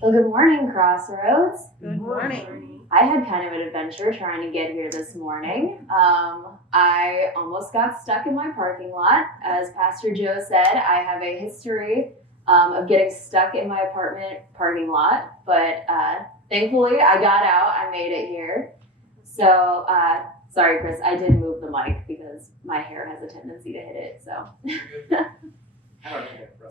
Well, good morning, Crossroads. Good morning. I had kind of an adventure trying to get here this morning. I almost got stuck in my parking lot. As Pastor Joe said, I have a history of getting stuck in my apartment parking lot, but thankfully I got out. I made it here. So, sorry, Chris, I did move the mic because my hair has a tendency to hit it, so. I don't know, bro.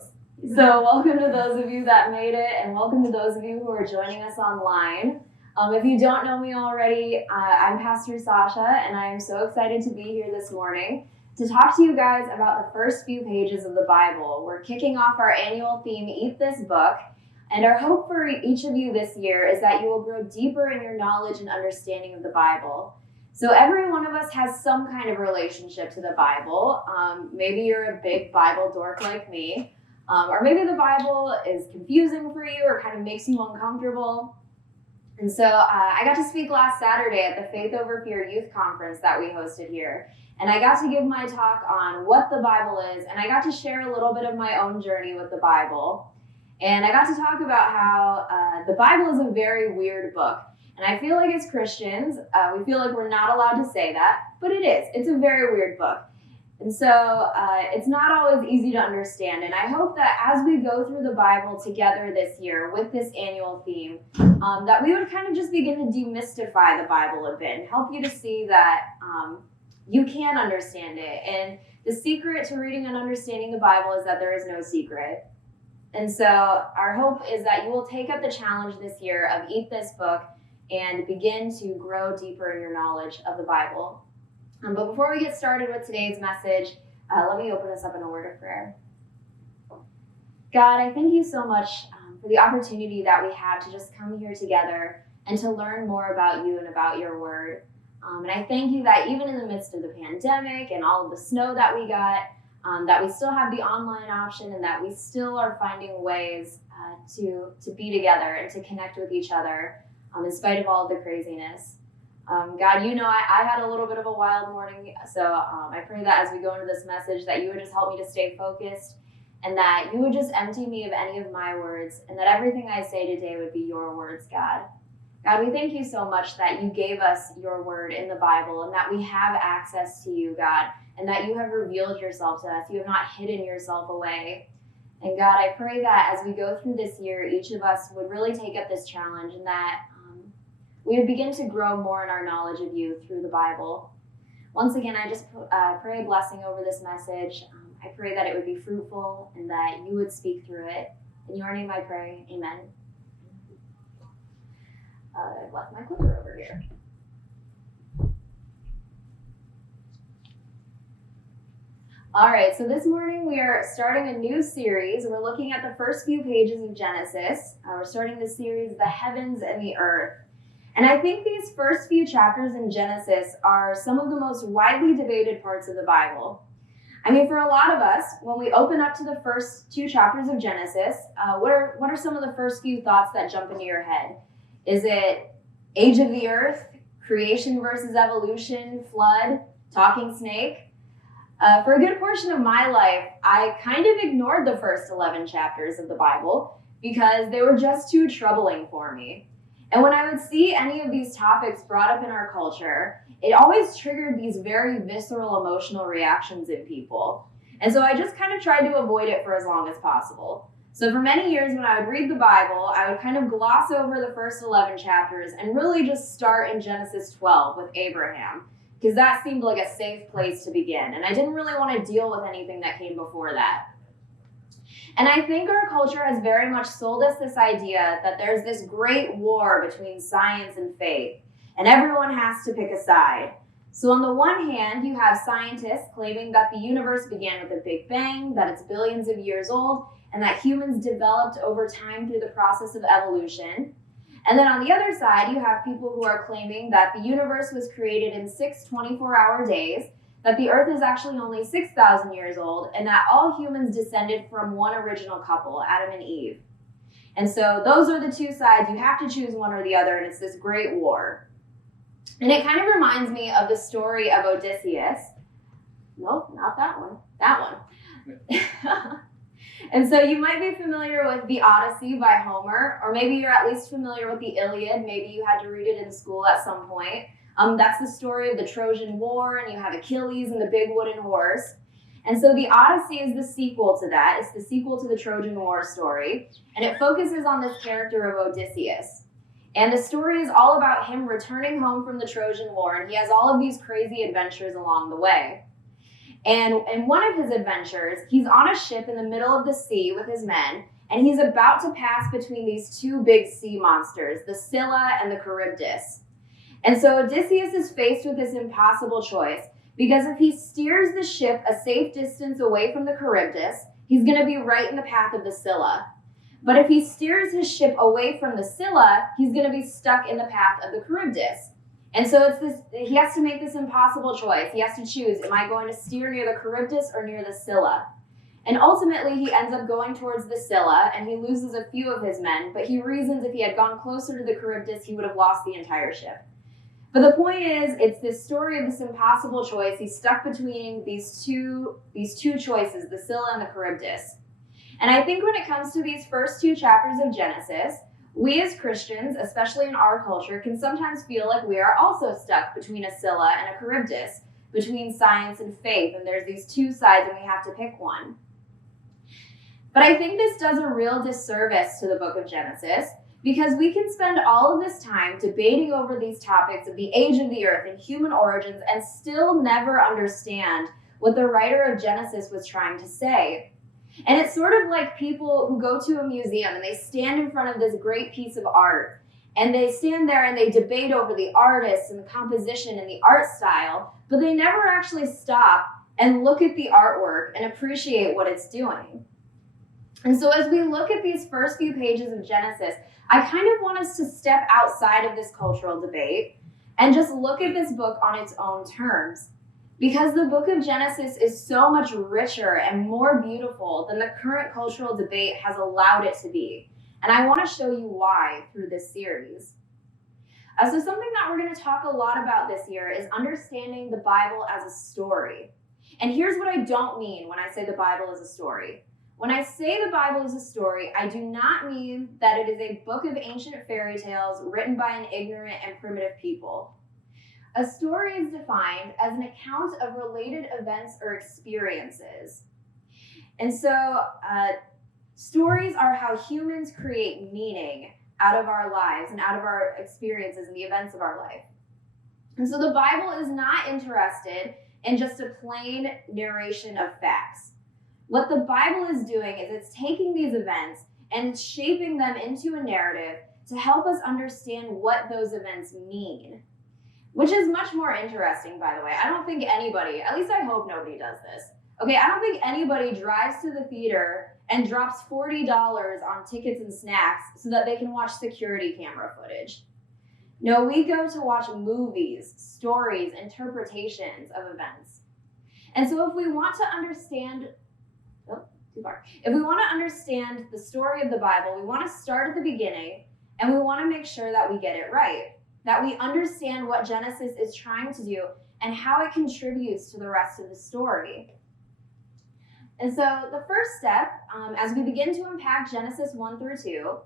So welcome to those of you that made it, and welcome to those of you who are joining us online. If you don't know me already, I'm Pastor Sasha, and I am so excited to be here this morning to talk to you guys about the first few pages of the Bible. We're kicking off our annual theme, Eat This Book, and our hope for each of you this year is that you will grow deeper in your knowledge and understanding of the Bible. So every one of us has some kind of relationship to the Bible. Maybe you're a big Bible dork like me. Or maybe the Bible is confusing for you or kind of makes you uncomfortable. And so I got to speak last Saturday at the Faith Over Fear Youth Conference that we hosted here. And I got to give my talk on what the Bible is, and I got to share a little bit of my own journey with the Bible. And I got to talk about how the Bible is a very weird book. And I feel like as Christians, we feel like we're not allowed to say that, but it is. It's a very weird book. And so it's not always easy to understand. And I hope that as we go through the Bible together this year with this annual theme, that we would kind of just begin to demystify the Bible a bit and help you to see that you can understand it. And the secret to reading and understanding the Bible is that there is no secret. And so our hope is that you will take up the challenge this year of eat this book and begin to grow deeper in your knowledge of the Bible. But before we get started with today's message, let me open us up in a word of prayer. God, I thank you so much for the opportunity that we have to just come here together and to learn more about you and about your word. And I thank you that even in the midst of the pandemic and all of the snow that we got, that we still have the online option and that we still are finding ways to be together and to connect with each other in spite of all of the craziness. God, you know, I had a little bit of a wild morning, so I pray that as we go into this message that you would just help me to stay focused and that you would just empty me of any of my words and that everything I say today would be your words, God. God, we thank you so much that you gave us your word in the Bible and that we have access to you, God, and that you have revealed yourself to us. You have not hidden yourself away. And God, I pray that as we go through this year, each of us would really take up this challenge and that we would begin to grow more in our knowledge of you through the Bible. Once again, I just pray a blessing over this message. I pray that it would be fruitful and that you would speak through it. In your name I pray, amen. I've left my clicker over here. All right, so this morning we are starting a new series. We're looking at the first few pages of Genesis. We're starting the series, The Heavens and the Earth. And I think these first few chapters in Genesis are some of the most widely debated parts of the Bible. I mean, for a lot of us, when we open up to the first two chapters of Genesis, what are some of the first few thoughts that jump into your head? Is it age of the earth, creation versus evolution, flood, talking snake? For a good portion of my life, I kind of ignored the first 11 chapters of the Bible because they were just too troubling for me. And when I would see any of these topics brought up in our culture, it always triggered these very visceral emotional reactions in people. And so I just kind of tried to avoid it for as long as possible. So for many years when I would read the Bible, I would kind of gloss over the first 11 chapters and really just start in Genesis 12 with Abraham, because that seemed like a safe place to begin. And I didn't really want to deal with anything that came before that. And I think our culture has very much sold us this idea that there's this great war between science and faith, and everyone has to pick a side. So on the one hand, you have scientists claiming that the universe began with a Big Bang, that it's billions of years old, and that humans developed over time through the process of evolution. And then on the other side, you have people who are claiming that the universe was created in 6 24-hour days, that the earth is actually only 6,000 years old, and that all humans descended from one original couple, Adam and Eve. And so those are the two sides. You have to choose one or the other, and it's this great war. And it kind of reminds me of the story of Odysseus. Nope, not that one. That one. And so you might be familiar with the Odyssey by Homer, or maybe you're at least familiar with the Iliad. Maybe you had to read it in school at some point. That's the story of the Trojan War, and you have Achilles and the big wooden horse. And so the Odyssey is the sequel to that. It's the sequel to the Trojan War story, and it focuses on this character of Odysseus. And the story is all about him returning home from the Trojan War, and he has all of these crazy adventures along the way. And in one of his adventures, he's on a ship in the middle of the sea with his men, and he's about to pass between these two big sea monsters, the Scylla and the Charybdis. And so Odysseus is faced with this impossible choice, because if he steers the ship a safe distance away from the Charybdis, he's going to be right in the path of the Scylla. But if he steers his ship away from the Scylla, he's going to be stuck in the path of the Charybdis. And so he has to make this impossible choice. He has to choose, am I going to steer near the Charybdis or near the Scylla? And ultimately, he ends up going towards the Scylla, and he loses a few of his men, but he reasons if he had gone closer to the Charybdis, he would have lost the entire ship. But the point is, it's this story of this impossible choice. He's stuck between these two choices, the Scylla and the Charybdis. And I think when it comes to these first two chapters of Genesis, we as Christians, especially in our culture, can sometimes feel like we are also stuck between a Scylla and a Charybdis, between science and faith, and there's these two sides and we have to pick one. But I think this does a real disservice to the book of Genesis, because we can spend all of this time debating over these topics of the age of the earth and human origins and still never understand what the writer of Genesis was trying to say. And it's sort of like people who go to a museum and they stand in front of this great piece of art, and they stand there and they debate over the artist and the composition and the art style, but they never actually stop and look at the artwork and appreciate what it's doing. And so as we look at these first few pages of Genesis, I kind of want us to step outside of this cultural debate and just look at this book on its own terms. Because the book of Genesis is so much richer and more beautiful than the current cultural debate has allowed it to be. And I want to show you why through this series. So something that we're going to talk a lot about this year is understanding the Bible as a story. And here's what I don't mean when I say the Bible is a story. When I say the Bible is a story, I do not mean that it is a book of ancient fairy tales written by an ignorant and primitive people. A story is defined as an account of related events or experiences. And so stories are how humans create meaning out of our lives and out of our experiences and the events of our life. And so the Bible is not interested in just a plain narration of facts. What the Bible is doing is it's taking these events and shaping them into a narrative to help us understand what those events mean. Which is much more interesting, by the way. I don't think anybody, at least I hope nobody does this. Okay, I don't think anybody drives to the theater and drops $40 on tickets and snacks so that they can watch security camera footage. No, we go to watch movies, stories, interpretations of events. And so if we want to understand, if we want to understand the story of the Bible, we want to start at the beginning, and we want to make sure that we get it right, that we understand what Genesis is trying to do and how it contributes to the rest of the story. And so the first step, as we begin to unpack Genesis 1 through 2,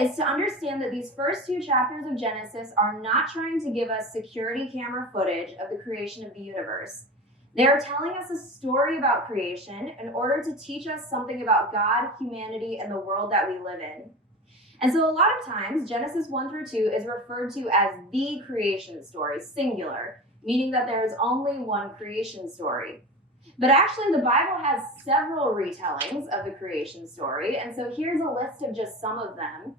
is to understand that these first two chapters of Genesis are not trying to give us security camera footage of the creation of the universe. They are telling us a story about creation in order to teach us something about God, humanity, and the world that we live in. And so a lot of times, Genesis 1 through 2 is referred to as the creation story, singular, meaning that there is only one creation story. But actually, the Bible has several retellings of the creation story, and so here's a list of just some of them.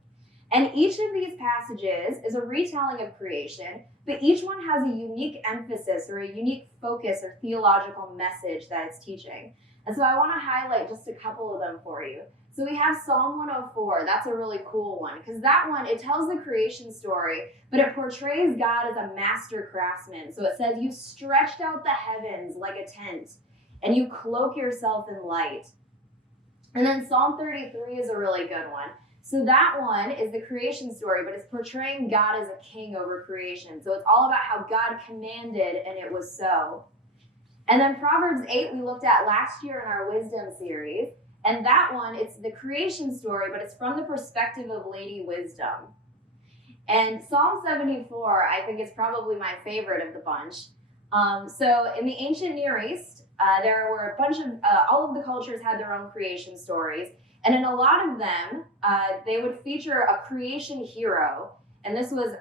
And each of these passages is a retelling of creation, but each one has a unique emphasis or a unique focus or theological message that it's teaching. And so I want to highlight just a couple of them for you. So we have Psalm 104. That's a really cool one, because that one, it tells the creation story, but it portrays God as a master craftsman. So it says, you stretched out the heavens like a tent, and you cloak yourself in light. And then Psalm 33 is a really good one. So that one is the creation story, but it's portraying God as a king over creation. So it's all about how God commanded and it was so. And then Proverbs 8 we looked at last year in our wisdom series. And that one, it's the creation story, but it's from the perspective of Lady Wisdom. And Psalm 74, I think, is probably my favorite of the bunch. So in the ancient Near East, there were a bunch of, all of the cultures had their own creation stories. And in a lot of them, they would feature a creation hero. And this was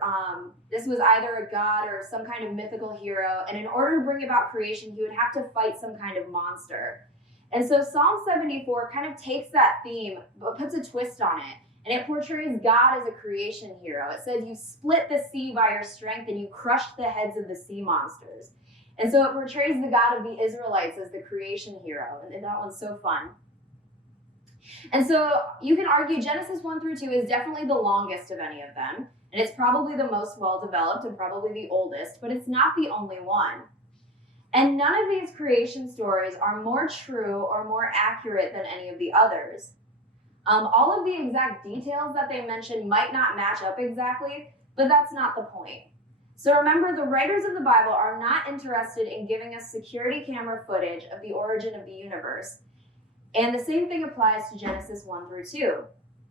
either a god or some kind of mythical hero. And in order to bring about creation, he would have to fight some kind of monster. And so Psalm 74 kind of takes that theme, but puts a twist on it. And it portrays God as a creation hero. It says, you split the sea by your strength and you crushed the heads of the sea monsters. And so it portrays the God of the Israelites as the creation hero. And that one's so fun. And so you can argue Genesis 1 through 2 is definitely the longest of any of them. And it's probably the most well-developed and probably the oldest, but it's not the only one. And none of these creation stories are more true or more accurate than any of the others. All of the exact details that they mention might not match up exactly, but that's not the point. So remember, the writers of the Bible are not interested in giving us security camera footage of the origin of the universe. And the same thing applies to Genesis 1 through 2.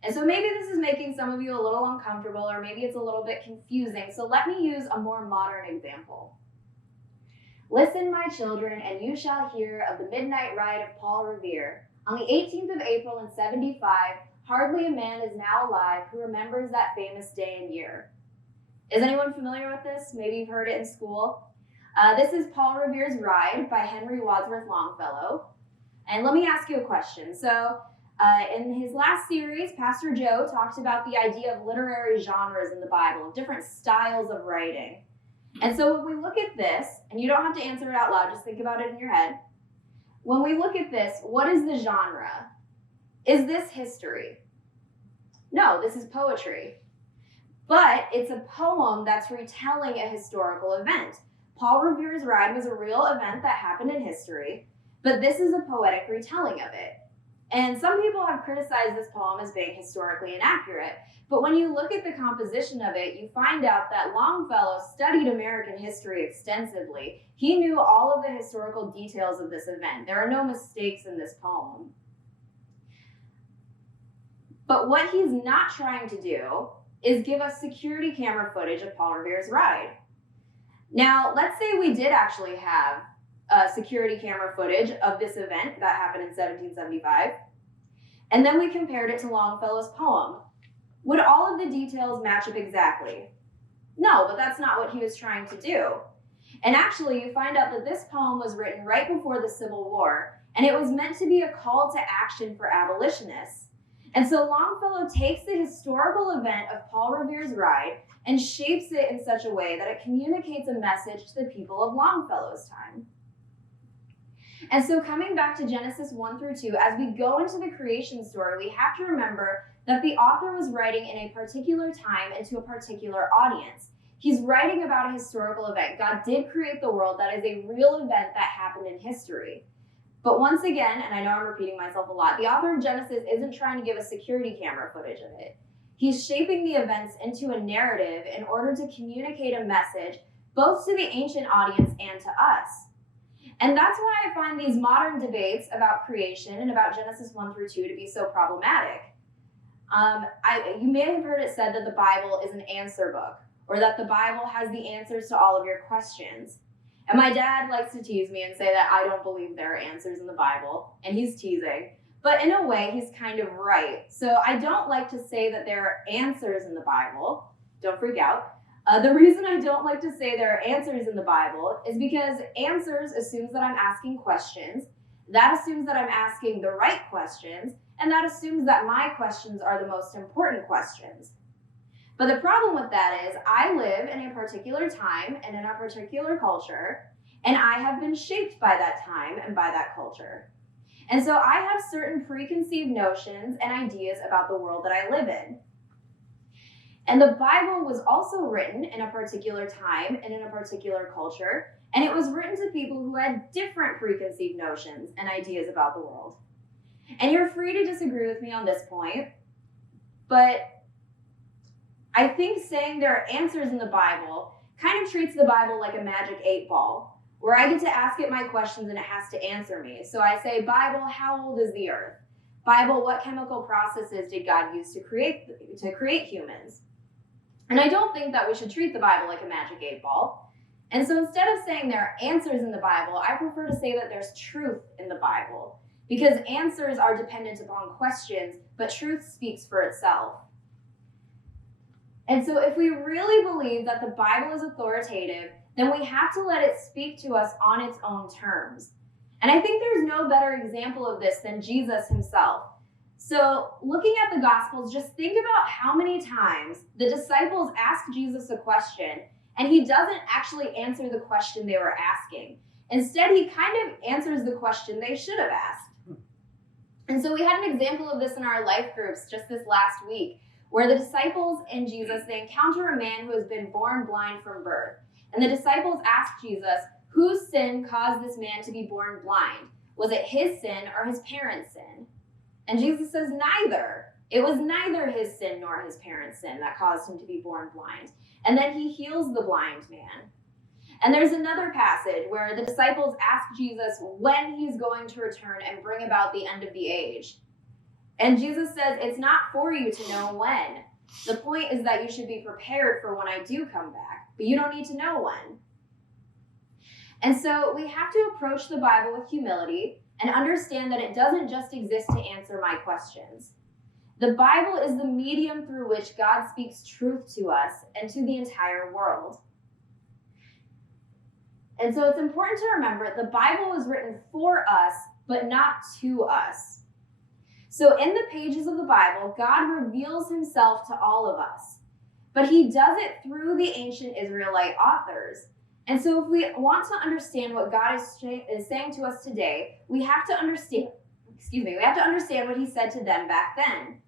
And so maybe this is making some of you a little uncomfortable, or maybe it's a little bit confusing. So let me use a more modern example. Listen, my children, and you shall hear of the midnight ride of Paul Revere. On the 18th of April in 75, hardly a man is now alive who remembers that famous day and year. Is anyone familiar with this? Maybe you've heard it in school. This is Paul Revere's Ride by Henry Wadsworth Longfellow. And let me ask you a question. So in his last series, Pastor Joe talked about the idea of literary genres in the Bible, different styles of writing. And so when we look at this, and you don't have to answer it out loud, just think about it in your head. When we look at this, what is the genre? Is this history? No, this is poetry. But it's a poem that's retelling a historical event. Paul Revere's Ride was a real event that happened in history, but this is a poetic retelling of it. And some people have criticized this poem as being historically inaccurate, but when you look at the composition of it, you find out that Longfellow studied American history extensively. He knew all of the historical details of this event. There are no mistakes in this poem. But what he's not trying to do is give us security camera footage of Paul Revere's Ride. Now, let's say we did actually have security camera footage of this event that happened in 1775, and then we compared it to Longfellow's poem. Would all of the details match up exactly? No, but that's not what he was trying to do. And actually, you find out that this poem was written right before the Civil War, and it was meant to be a call to action for abolitionists. And so Longfellow takes the historical event of Paul Revere's Ride and shapes it in such a way that it communicates a message to the people of Longfellow's time. And so coming back to Genesis 1 through 2, as we go into the creation story, we have to remember that the author was writing in a particular time and to a particular audience. He's writing about a historical event. God did create the world. That is a real event that happened in history. But once again, and I know I'm repeating myself a lot, the author of Genesis isn't trying to give us security camera footage of it. He's shaping the events into a narrative in order to communicate a message both to the ancient audience and to us. And that's why I find these modern debates about creation and about Genesis 1 through 2 to be so problematic. You may have heard it said that the Bible is an answer book, or that the Bible has the answers to all of your questions. And my dad likes to tease me and say that I don't believe there are answers in the Bible, and he's teasing. But in a way, he's kind of right. So I don't like to say that there are answers in the Bible. Don't freak out. The reason I don't like to say there are answers in the Bible is because answers assumes that I'm asking questions. That assumes that I'm asking the right questions, and that assumes that my questions are the most important questions. But the problem with that is I live in a particular time and in a particular culture, and I have been shaped by that time and by that culture. And so I have certain preconceived notions and ideas about the world that I live in. And the Bible was also written in a particular time and in a particular culture, and it was written to people who had different preconceived notions and ideas about the world. And you're free to disagree with me on this point, but I think saying there are answers in the Bible kind of treats the Bible like a magic 8-ball, where I get to ask it my questions and it has to answer me. So I say, Bible, how old is the earth? Bible, what chemical processes did God use to create humans? And I don't think that we should treat the Bible like a magic 8-ball. And so instead of saying there are answers in the Bible, I prefer to say that there's truth in the Bible, because answers are dependent upon questions, but truth speaks for itself. And so if we really believe that the Bible is authoritative, then we have to let it speak to us on its own terms. And I think there's no better example of this than Jesus himself. So looking at the Gospels, just think about how many times the disciples ask Jesus a question, and he doesn't actually answer the question they were asking. Instead, he kind of answers the question they should have asked. And so we had an example of this in our life groups just this last week, where the disciples and Jesus, they encounter a man who has been born blind from birth. And the disciples ask Jesus, whose sin caused this man to be born blind? Was it his sin or his parents' sin? And Jesus says neither. It was neither his sin nor his parents' sin that caused him to be born blind. And then he heals the blind man. And there's another passage where the disciples ask Jesus when he's going to return and bring about the end of the age. And Jesus says, it's not for you to know when. The point is that you should be prepared for when I do come back, but you don't need to know when. And so we have to approach the Bible with humility and understand that it doesn't just exist to answer my questions. The Bible is the medium through which God speaks truth to us and to the entire world. And so it's important to remember the Bible was written for us, but not to us. So in the pages of the Bible, God reveals himself to all of us, but he does it through the ancient Israelite authors. And so if we want to understand what God is saying to us today, we have to understand what he said to them back then.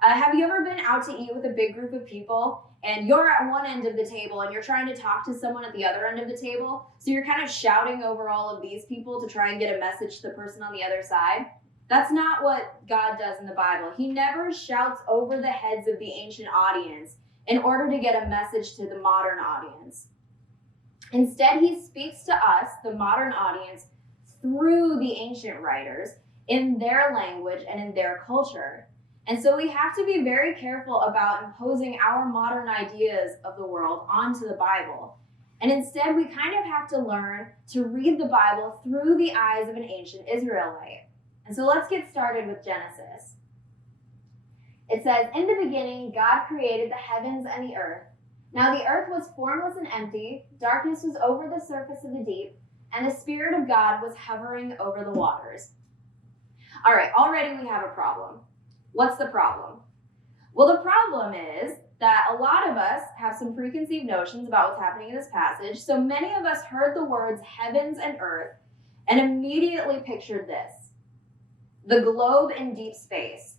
Have you ever been out to eat with a big group of people and you're at one end of the table and you're trying to talk to someone at the other end of the table? So you're kind of shouting over all of these people to try and get a message to the person on the other side. That's not what God does in the Bible. He never shouts over the heads of the ancient audience in order to get a message to the modern audience. Instead, he speaks to us, the modern audience, through the ancient writers in their language and in their culture. And so we have to be very careful about imposing our modern ideas of the world onto the Bible. And instead, we kind of have to learn to read the Bible through the eyes of an ancient Israelite. And so let's get started with Genesis. It says, in the beginning, God created the heavens and the earth. Now the earth was formless and empty, darkness was over the surface of the deep, and the Spirit of God was hovering over the waters. All right, already we have a problem. What's the problem? Well, the problem is that a lot of us have some preconceived notions about what's happening in this passage. So many of us heard the words heavens and earth and immediately pictured this: the globe in deep space.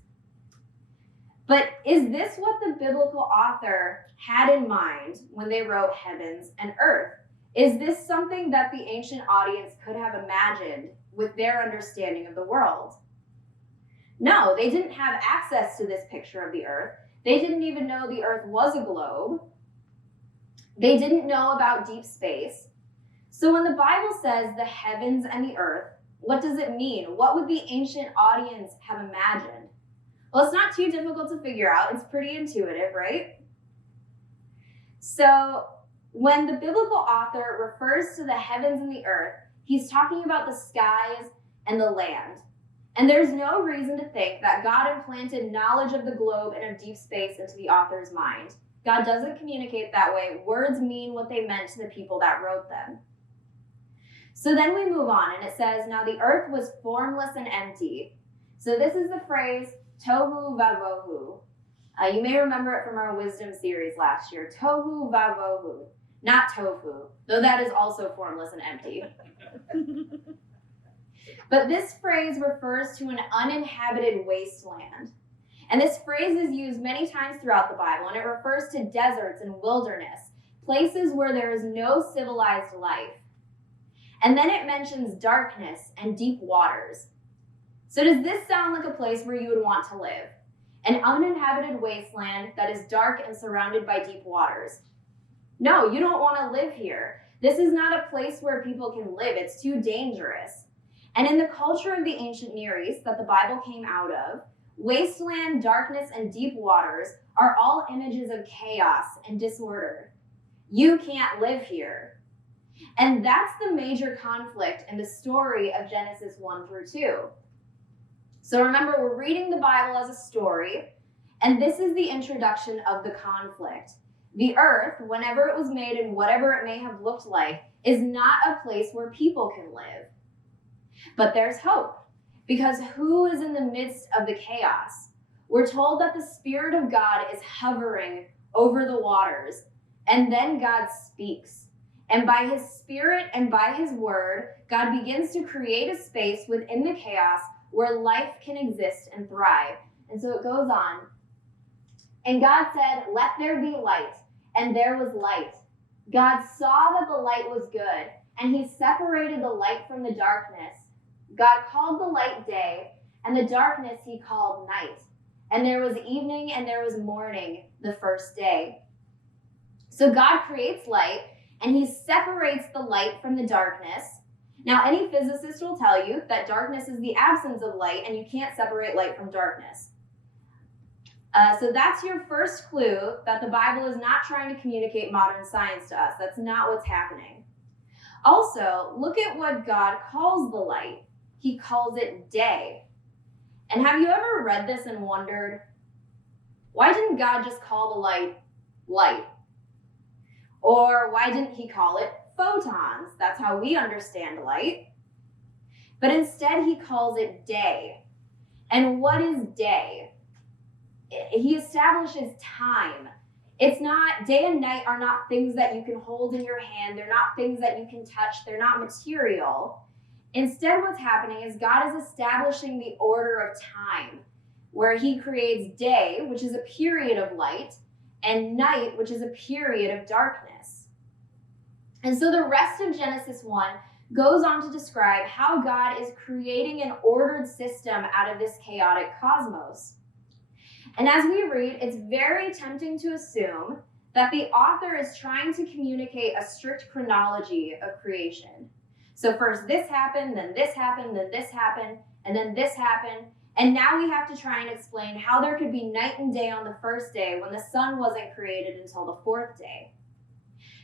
But is this what the biblical author had in mind when they wrote heavens and earth? Is this something that the ancient audience could have imagined with their understanding of the world? No, they didn't have access to this picture of the earth. They didn't even know the earth was a globe. They didn't know about deep space. So when the Bible says the heavens and the earth, what does it mean? What would the ancient audience have imagined? Well, it's not too difficult to figure out. It's pretty intuitive, right? So when the biblical author refers to the heavens and the earth, he's talking about the skies and the land. And there's no reason to think that God implanted knowledge of the globe and of deep space into the author's mind. God doesn't communicate that way. Words mean what they meant to the people that wrote them. So then we move on, and it says, now the earth was formless and empty. So this is the phrase, tohu vavohu. You may remember it from our wisdom series last year. Tohu vavohu, not tofu, though that is also formless and empty. But this phrase refers to an uninhabited wasteland. And this phrase is used many times throughout the Bible, and it refers to deserts and wilderness, places where there is no civilized life. And then it mentions darkness and deep waters. So does this sound like a place where you would want to live? An uninhabited wasteland that is dark and surrounded by deep waters? No, you don't want to live here. This is not a place where people can live. It's too dangerous. And in the culture of the ancient Near East that the Bible came out of, wasteland, darkness, and deep waters are all images of chaos and disorder. You can't live here. And that's the major conflict in the story of Genesis 1 through 2. So remember, we're reading the Bible as a story, and this is the introduction of the conflict. The earth, whenever it was made and whatever it may have looked like, is not a place where people can live. But there's hope, because who is in the midst of the chaos? We're told that the Spirit of God is hovering over the waters, and then God speaks. And by his Spirit and by his word, God begins to create a space within the chaos where life can exist and thrive. And so it goes on. And God said, "Let there be light," and there was light. God saw that the light was good, and he separated the light from the darkness. God called the light day, and the darkness he called night. And there was evening and there was morning the first day. So God creates light, and he separates the light from the darkness. Now, any physicist will tell you that darkness is the absence of light, and you can't separate light from darkness. So that's your first clue that the Bible is not trying to communicate modern science to us. That's not what's happening. Also, look at what God calls the light. He calls it day. And have you ever read this and wondered, why didn't God just call the light light? Or why didn't he call it photons? That's how we understand light. But instead he calls it day. And what is day? He establishes time. It's not, day and night are not things that you can hold in your hand. They're not things that you can touch. They're not material. Instead, what's happening is God is establishing the order of time, where he creates day, which is a period of light, and night, which is a period of darkness. And so the rest of Genesis 1 goes on to describe how God is creating an ordered system out of this chaotic cosmos. And as we read, it's very tempting to assume that the author is trying to communicate a strict chronology of creation. So first this happened, then this happened, then this happened, and then this happened. And now we have to try and explain how there could be night and day on the first day when the sun wasn't created until the fourth day.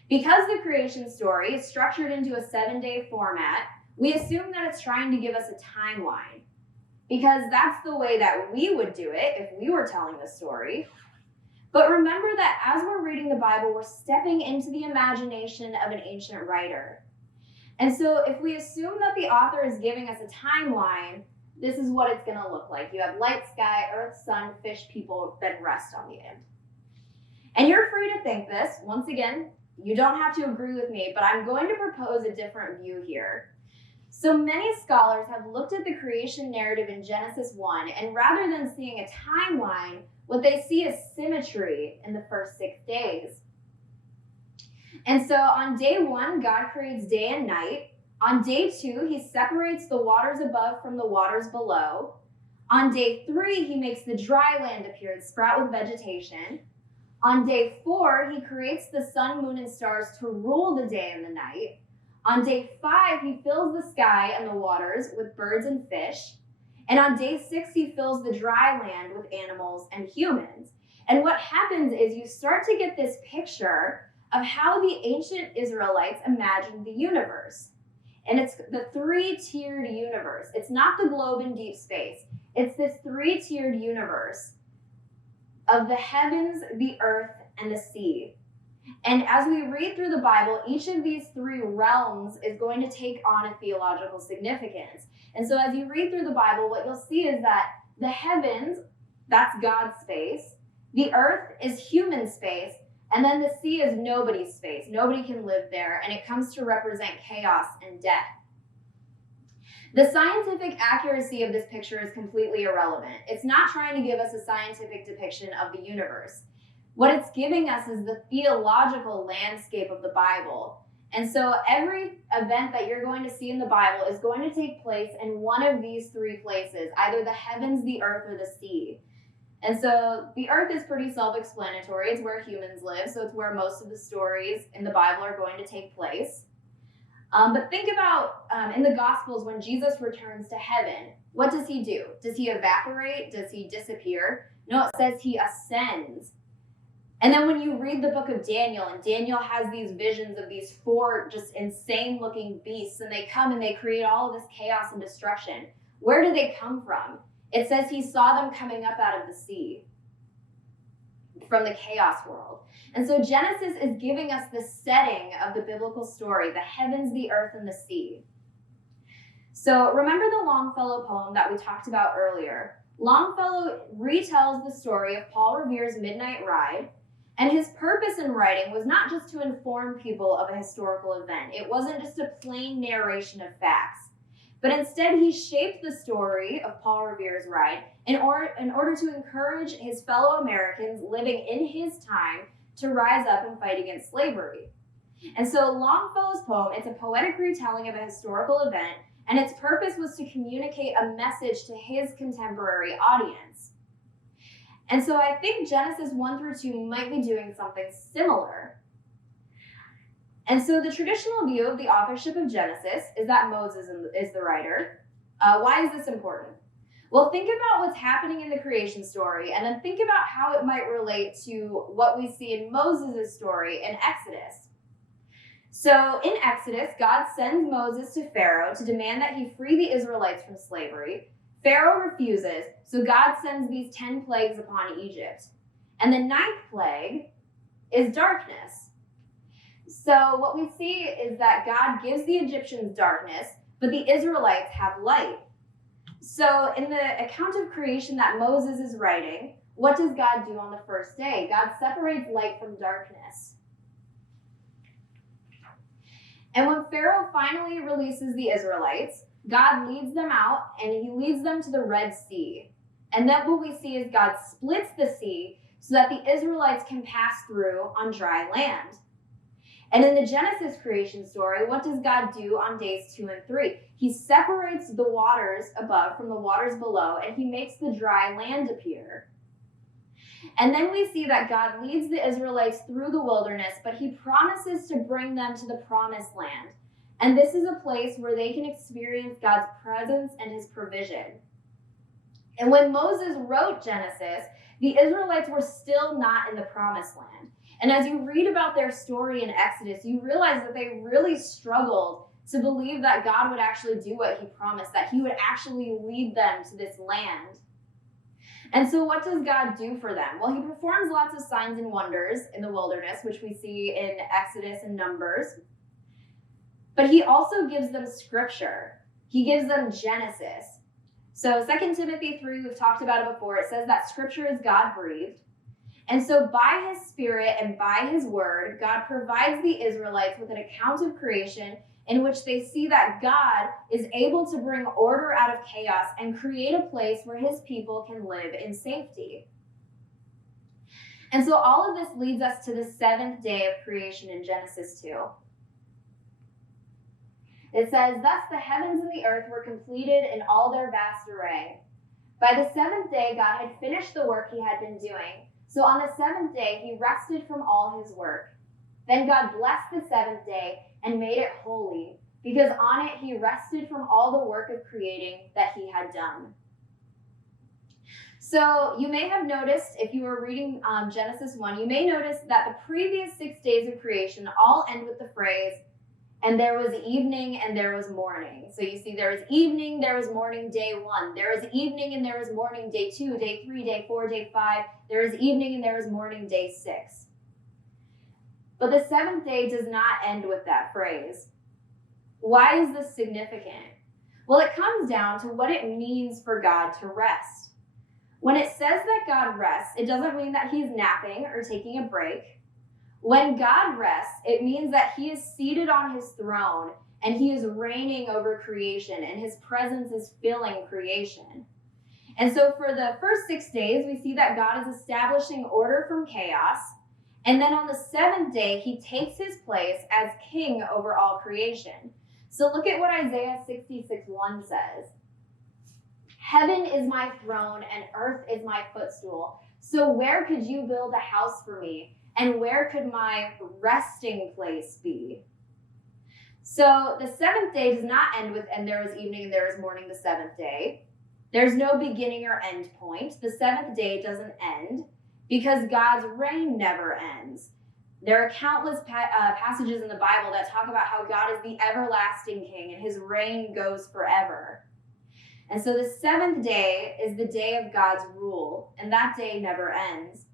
Because the creation story is structured into a 7-day format, we assume that it's trying to give us a timeline, because that's the way that we would do it if we were telling the story. But remember that as we're reading the Bible, we're stepping into the imagination of an ancient writer. And so if we assume that the author is giving us a timeline, this is what it's going to look like. You have light, sky, earth, sun, fish, people, then rest on the end. And you're free to think this. Once again, you don't have to agree with me, but I'm going to propose a different view here. So many scholars have looked at the creation narrative in Genesis 1, and rather than seeing a timeline, what they see is symmetry in the first 6 days. And so on day 1, God creates day and night. On day 2, he separates the waters above from the waters below. On day 3, he makes the dry land appear and sprout with vegetation. On day 4, he creates the sun, moon, and stars to rule the day and the night. On day 5, he fills the sky and the waters with birds and fish. And on day 6, he fills the dry land with animals and humans. And what happens is you start to get this picture of how the ancient Israelites imagined the universe. And it's the 3-tiered universe. It's not the globe in deep space. It's this 3-tiered universe of the heavens, the earth, and the sea. And as we read through the Bible, each of these 3 realms is going to take on a theological significance. And so as you read through the Bible, what you'll see is that the heavens, that's God's space. The earth is human space. And then the sea is nobody's space. Nobody can live there. And it comes to represent chaos and death. The scientific accuracy of this picture is completely irrelevant. It's not trying to give us a scientific depiction of the universe. What it's giving us is the theological landscape of the Bible. And so every event that you're going to see in the Bible is going to take place in one of these 3 places, either the heavens, the earth, or the sea. And so the earth is pretty self-explanatory. It's where humans live, so it's where most of the stories in the Bible are going to take place. But think about in the Gospels when Jesus returns to heaven, what does he do? Does he evaporate? Does he disappear? No, it says he ascends. And then when you read the book of Daniel, and Daniel has these visions of these 4 just insane looking beasts, and they come and they create all of this chaos and destruction. Where do they come from? It says he saw them coming up out of the sea, from the chaos world. And so Genesis is giving us the setting of the biblical story, the heavens, the earth, and the sea. So remember the Longfellow poem that we talked about earlier. Longfellow retells the story of Paul Revere's Midnight Ride, and his purpose in writing was not just to inform people of a historical event. It wasn't just a plain narration of facts, but instead he shaped the story of Paul Revere's ride in order to encourage his fellow Americans living in his time to rise up and fight against slavery. And so Longfellow's poem, it's a poetic retelling of a historical event, and its purpose was to communicate a message to his contemporary audience. And so I think Genesis 1 through 2 might be doing something similar. And so the traditional view of the authorship of Genesis is that Moses is the writer. Why is this important? Well, think about what's happening in the creation story, and then think about how it might relate to what we see in Moses' story in Exodus. So in Exodus, God sends Moses to Pharaoh to demand that he free the Israelites from slavery. Pharaoh refuses, so God sends these 10 plagues upon Egypt. And the 9th plague is darkness. So what we see is that God gives the Egyptians darkness, but the Israelites have light. So in the account of creation that Moses is writing, what does God do on the first day? God separates light from darkness. And when Pharaoh finally releases the Israelites, God leads them out and he leads them to the Red Sea. And then what we see is God splits the sea so that the Israelites can pass through on dry land. And in the Genesis creation story, what does God do on days 2 and 3? He separates the waters above from the waters below, and he makes the dry land appear. And then we see that God leads the Israelites through the wilderness, but he promises to bring them to the promised land. And this is a place where they can experience God's presence and his provision. And when Moses wrote Genesis, the Israelites were still not in the promised land. And as you read about their story in Exodus, you realize that they really struggled to believe that God would actually do what he promised, that he would actually lead them to this land. And so what does God do for them? Well, he performs lots of signs and wonders in the wilderness, which we see in Exodus and Numbers. But he also gives them scripture. He gives them Genesis. So 2 Timothy 3, we've talked about it before. It says that scripture is God-breathed. And so by his spirit and by his word, God provides the Israelites with an account of creation in which they see that God is able to bring order out of chaos and create a place where his people can live in safety. And so all of this leads us to the 7th day of creation in Genesis 2. It says, "Thus the heavens and the earth were completed in all their vast array. By the 7th day, God had finished the work he had been doing. So on the 7th day, he rested from all his work. Then God blessed the 7th day and made it holy, because on it he rested from all the work of creating that he had done." So you may have noticed, if you were reading Genesis 1, you may notice that the previous 6 days of creation all end with the phrase, "And there was evening and there was morning." So you see there was evening, there was morning, day 1. There was evening and there was morning, day 2, day 3, day 4, day 5. There was evening and there was morning, day 6. But the 7th day does not end with that phrase. Why is this significant? Well, it comes down to what it means for God to rest. When it says that God rests, it doesn't mean that he's napping or taking a break. When God rests, it means that he is seated on his throne and he is reigning over creation and his presence is filling creation. And so for the first 6 days, we see that God is establishing order from chaos. And then on the 7th day, he takes his place as king over all creation. So look at what Isaiah 66:1 says. "Heaven is my throne and earth is my footstool. So where could you build a house for me? And where could my resting place be?" So the seventh day does not end with, and there was evening and there was morning the seventh day. There's no beginning or end point. The seventh day doesn't end because God's reign never ends. There are countless passages in the Bible that talk about how God is the everlasting king and his reign goes forever. And so the seventh day is the day of God's rule, and that day never ends.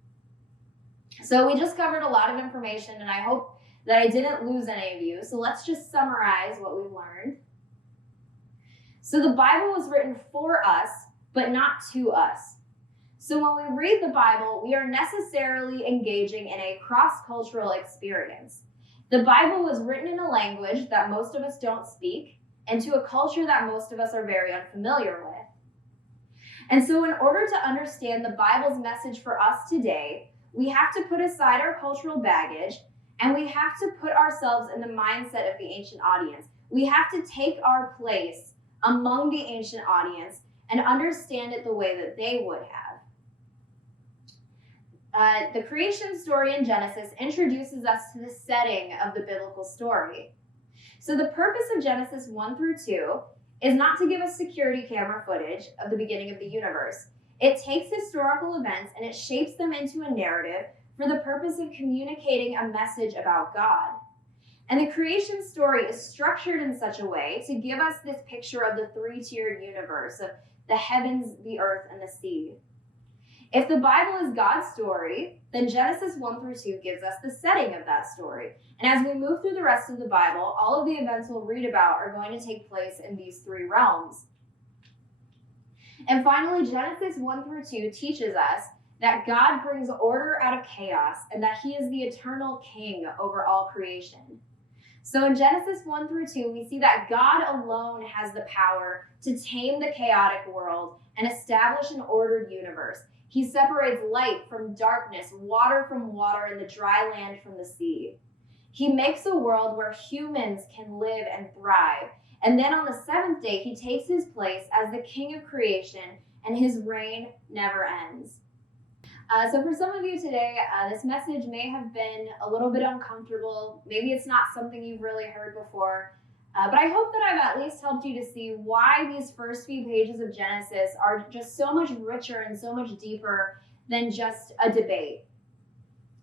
So we just covered a lot of information, and I hope that I didn't lose any of you. So let's just summarize what we've learned. So the Bible was written for us, but not to us. So when we read the Bible, we are necessarily engaging in a cross-cultural experience. The Bible was written in a language that most of us don't speak, and to a culture that most of us are very unfamiliar with. And so in order to understand the Bible's message for us today, we have to put aside our cultural baggage, and we have to put ourselves in the mindset of the ancient audience. We have to take our place among the ancient audience and understand it the way that they would have. The creation story in Genesis introduces us to the setting of the biblical story. So the purpose of Genesis 1 through 2 is not to give us security camera footage of the beginning of the universe. It takes historical events and it shapes them into a narrative for the purpose of communicating a message about God. And the creation story is structured in such a way to give us this picture of the three-tiered universe of the heavens, the earth, and the sea. If the Bible is God's story, then Genesis 1 through 2 gives us the setting of that story. And as we move through the rest of the Bible, all of the events we'll read about are going to take place in these three realms. And finally, Genesis 1 through 2 teaches us that God brings order out of chaos and that he is the eternal king over all creation. So in Genesis 1 through 2, we see that God alone has the power to tame the chaotic world and establish an ordered universe. He separates light from darkness, water from water, and the dry land from the sea. He makes a world where humans can live and thrive. And then on the seventh day, he takes his place as the king of creation, and his reign never ends. So for some of you today, this message may have been a little bit uncomfortable. Maybe it's not something you've really heard before. But I hope that I've at least helped you to see why these first few pages of Genesis are just so much richer and so much deeper than just a debate.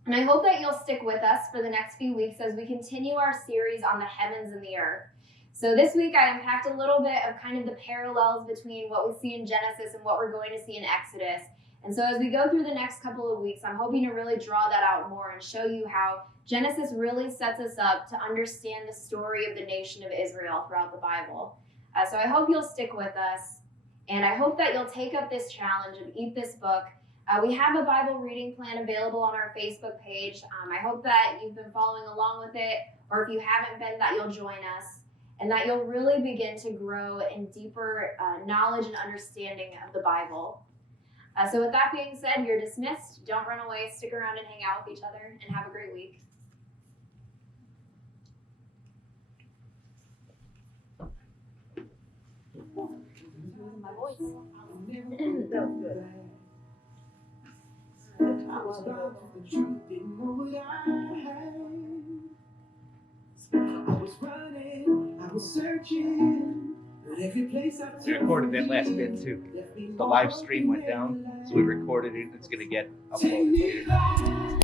And I hope that you'll stick with us for the next few weeks as we continue our series on the heavens and the earth. So this week I unpacked a little bit of kind of the parallels between what we see in Genesis and what we're going to see in Exodus. And so as we go through the next couple of weeks, I'm hoping to really draw that out more and show you how Genesis really sets us up to understand the story of the nation of Israel throughout the Bible. So I hope you'll stick with us, and I hope that you'll take up this challenge and eat this book. We have a Bible reading plan available on our Facebook page. I hope that you've been following along with it, or if you haven't been, that you'll join us, and that you'll really begin to grow in deeper knowledge and understanding of the Bible. So with that being said, you're dismissed. Don't run away. Stick around and hang out with each other, and have a great week. My voice. That was good. I was bound for the truth, didn't know what I had. I was running, I was searching, but every place I We recorded that last bit too. The live stream went down, so we recorded it. It's going to get uploaded later.